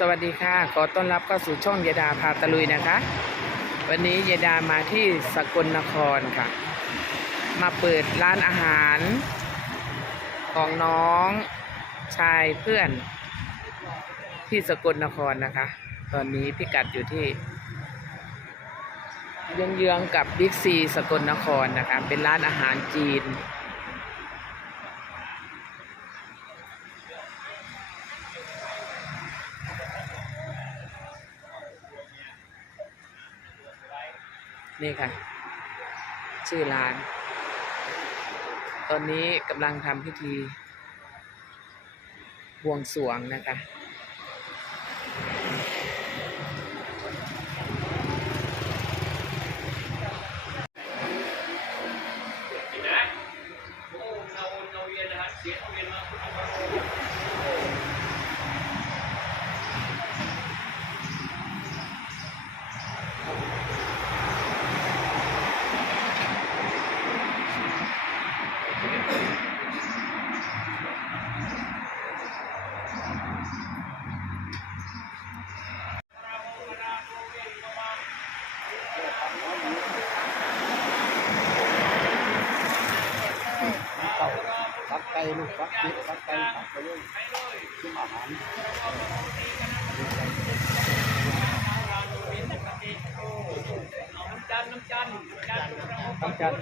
สวัสดีค่ะ ขอต้อนรับเข้าสู่ช่องยายดาพาตะลุยนะคะ วันนี้ยดามาที่สกลนครค่ะ มาเปิดร้านอาหาร ของน้องชายเพื่อนที่สกลนครนะคะ ตอนนี้พิกัดอยู่ที่เยื้องๆกับบิ๊กซีสกลนครนะคะ เป็นร้านอาหารจีน นี่ค่ะ ชื่อร้าน ตอนนี้กำลังทำพิธีบวงสรวงนะคะ ฟักไก่ลูกฟักจิ๊บฟักไก่ฟักไปเลยขึ้นอาหารน้ำจันน้ำจันจันตั้งจัน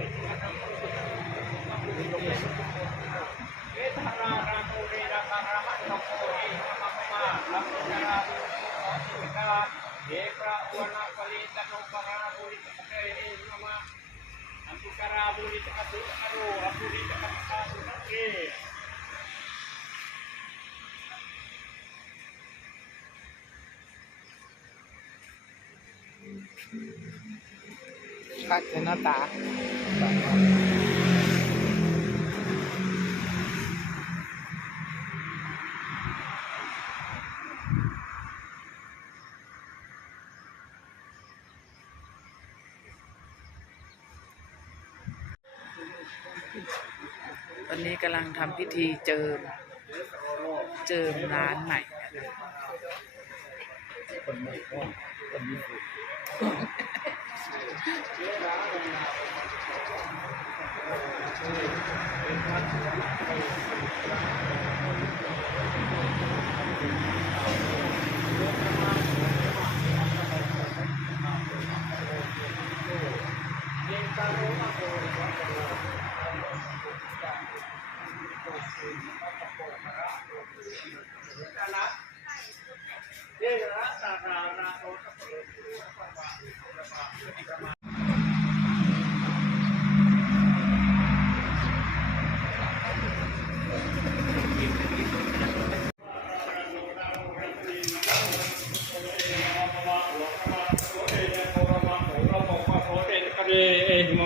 เวทาราราโมเรราคารามัตโนโคเอมามามาลัมจาราโอสิกาเอกราอุนาปลิตโนปราบุริตเอเอมามาอันตุกราบุริตอสุอโรอบุริตกัมตาสุนักเก คักเจนหน้าตาตอนนี้กำลังทำพิธีเจิม เจิมร้านใหม่คะคนไม่ก็ สูตรเอม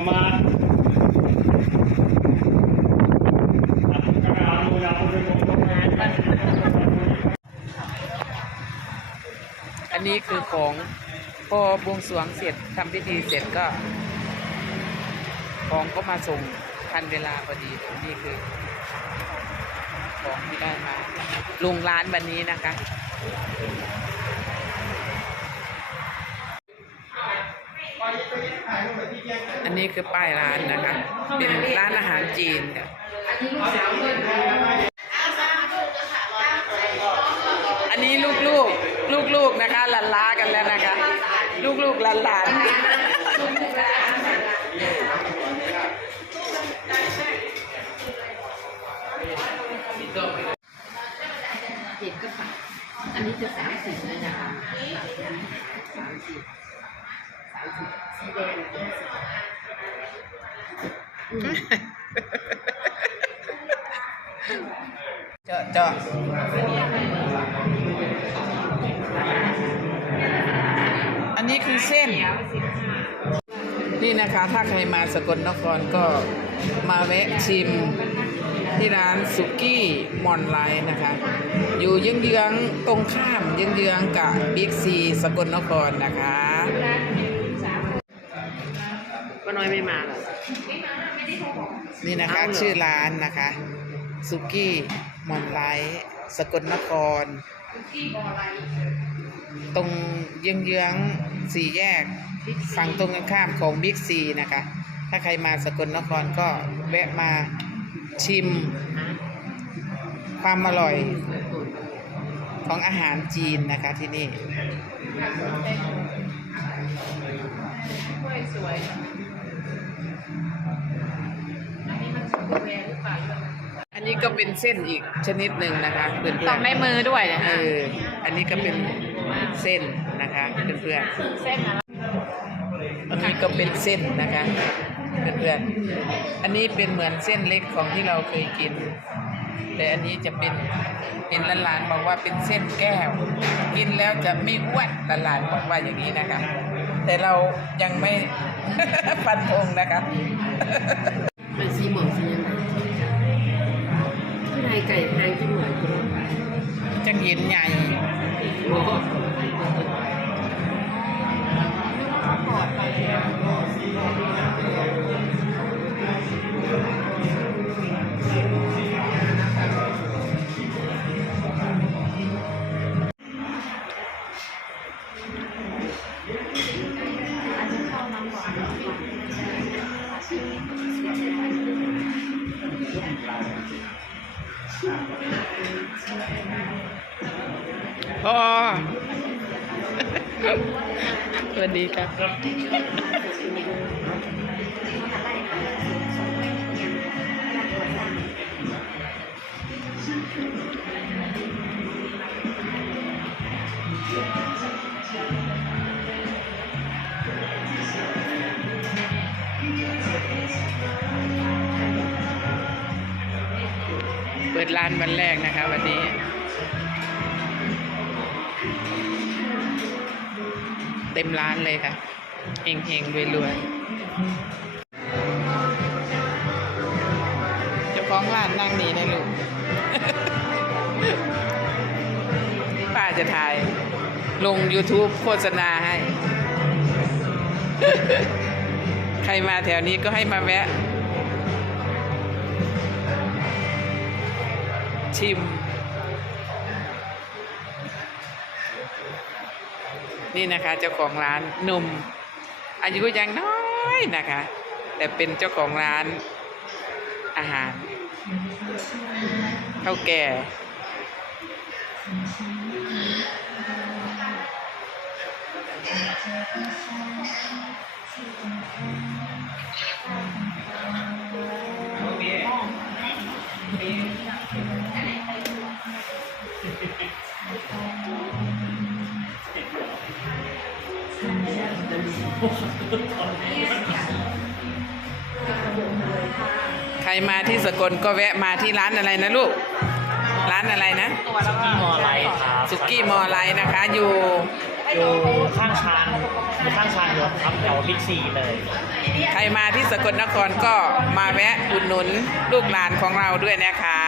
มาอัตตะรานุนาอุโมโมงานอันนี้คือของพอบวงสรวงเสร็จทำพิธีเสร็จก็ ของก็มาส่งทันเวลาพอดีนี่คือ ของที่ได้มาลงร้านวันนี้นะคะ อันนี้คือป้ายร้านนะคะ เป็นร้านอาหารจีนค่ะอันนี้ลูกๆลูกๆนะคะหลานลากันแล้วนะคะ ลูกๆหลานๆเจ็ดก็ปัดอันนี้จะสามสิบเลยนะคะสามสิบ สีแดงเจาะเจาะอันนี้คือเส้น นี่นะคะ ถ้าใครมาสกลนครก็มาแวะชิมที่ร้านสุกี้มอนไลน์นะคะ อยู่เยื้องๆตรงข้ามเยื้องๆกับบิ๊กซีสกลนครนะคะ ก็น้อยไม่มาหรอกนี่นะคะเอาเหรอชื่อร้านนะคะสุกี้มอนไลท์อสกลนคร ตรงเยื้องๆสี่แยก ฝั่งตรงกันข้ามของบิ๊กซีนะคะ ถ้าใครมาสกลนครก็แวะมาชิม ความอร่อยของอาหารจีนนะคะที่นี่ส วยอันนี้มันสุกแวร์หรือเปล่าอันนี้ก็เป็นเส้นอีกชนิดหนึ่งนะคะเพื่อนๆต้องในมือด้วยนะเอคะออันนี้ก็เป็นเส้นนะคะเพื่อนเส้นอะไรๆอันนี้ก็เป็นเส้นนะคะเพื่อนๆ อันนี้เป็นเหมือนเส้นเล็กของที่เราเคยกิน แต่อันนี้จะเป็นเห็นหลานๆบอกว่าเป็นเส้นแก้ว กินแล้วจะไม่อ้วนหลานๆบอกว่าอย่างนี้นะคะ แต่เรายังไม่ ฟันธงนะคะมันสีหมองสียังไงที่นายไก่หางที่หมอนคุณจังเห็นใหญ่ พอสวัสดีครับ ดร้านวันแรกนะคะวันนี้เต็มร้านเลยค่ะเฮงเฮงรวยรวยเจ้าของร้านนั่งหนีนะลูกป้าจะถ่าย ลง YouTube โฆษณาให้ ใครมาแถวนี้ก็ให้มาแวะ ชิม นี่นะคะเจ้าของร้านหนุ่ม อายุยังน้อยนะคะ แต่เป็นเจ้าของร้านอาหารเท่าแก่ ใครมาที่สกลก็แวะมาที่ร้านอะไรนะลูก ร้านอะไรนะที่มอไลท์ครับสุกี้มอไลน์นะคะ อยู่อยู่ข้างชานอยู่ข้างชานรถครับแถวบิ๊กซีเลย ใครมาที่สกลนครก็มาแวะอุดหนุนลูกหลานของเราด้วยนะคะ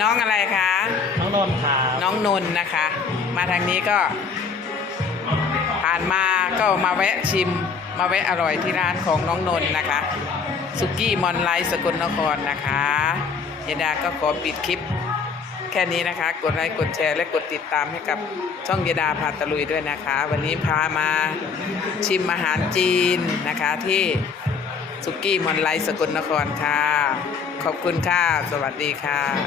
น้องอะไรคะ น้องนนท์ครับน้องนนท์นะคะ มาทางนี้ก็ผ่านมาก็มาแวะชิม มาแวะอร่อยที่ร้านของน้องนนท์นะคะสุกี้มอนไลท์สกลนครนะคะยายดาก็ขอปิดคลิป แค่นี้นะคะ กดไลค์กดแชร์และกดติดตามให้กับช่องยายดาพาตะลุยด้วยนะคะ วันนี้พามาชิมอาหารจีนนะคะที่สุกี้มอนไลท์สกลนครค่ะ ขอบคุณค่ะ สวัสดีค่ะ